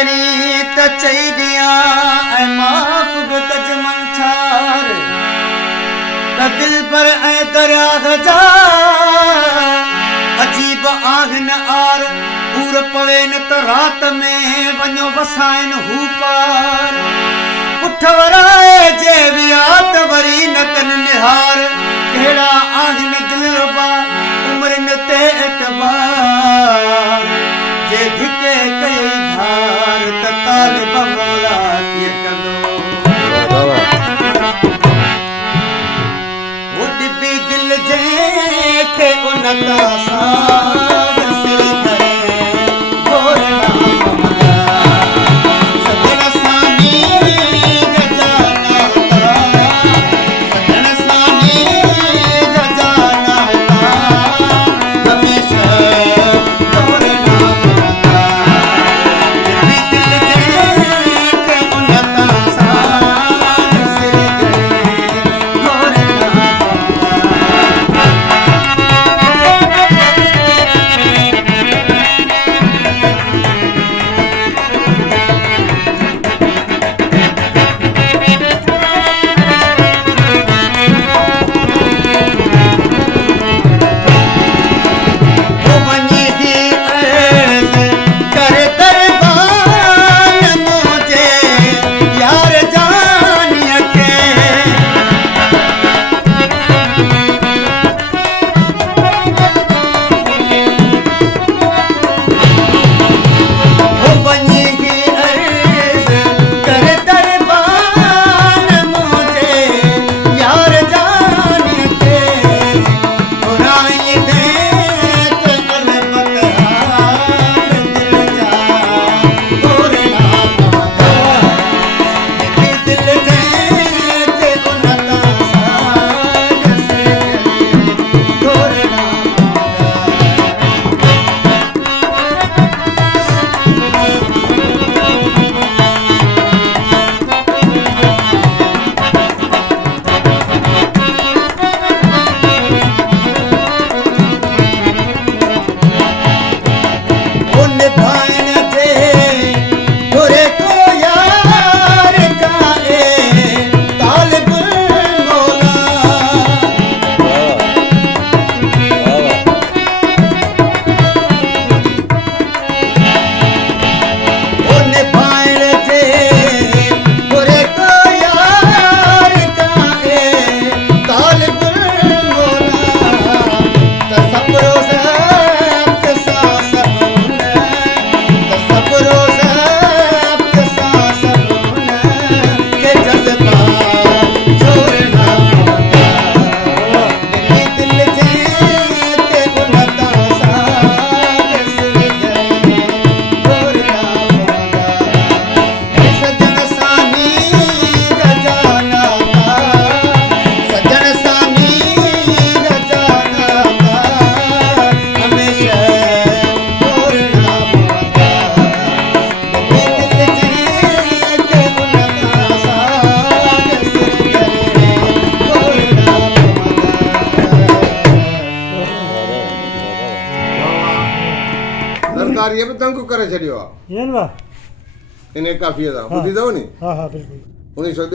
करी त चई दियां ऐं माफ़ बि कज मंछार त दिल पर ऐं दरियाह जा अजीब आहिनि आर पूर पवे न त रात में वञो वसाइनि हू पार पुठ वराए जे विया त वरी न कनि निहार कहिड़ा आहिनि दिल रुबा उमिरिन ते एतबार जे धिके कई धार त तालिब मौला कीअं कंदो वो डिबी दिल जंहिंखे उन तां सां सिर करे घोरना पवंदा सजण सां नींद जाना उतरा सजण सां नींद जाना उतरा हमेशा घोरना पवंदा डिबी दिल जंहिंखे उन तां सां सिर करे घोरना ये भी तंग करे छड़ियो येन वा इने काफी दा बुधी दो नी हाँ हाँ बिल्कुल 1982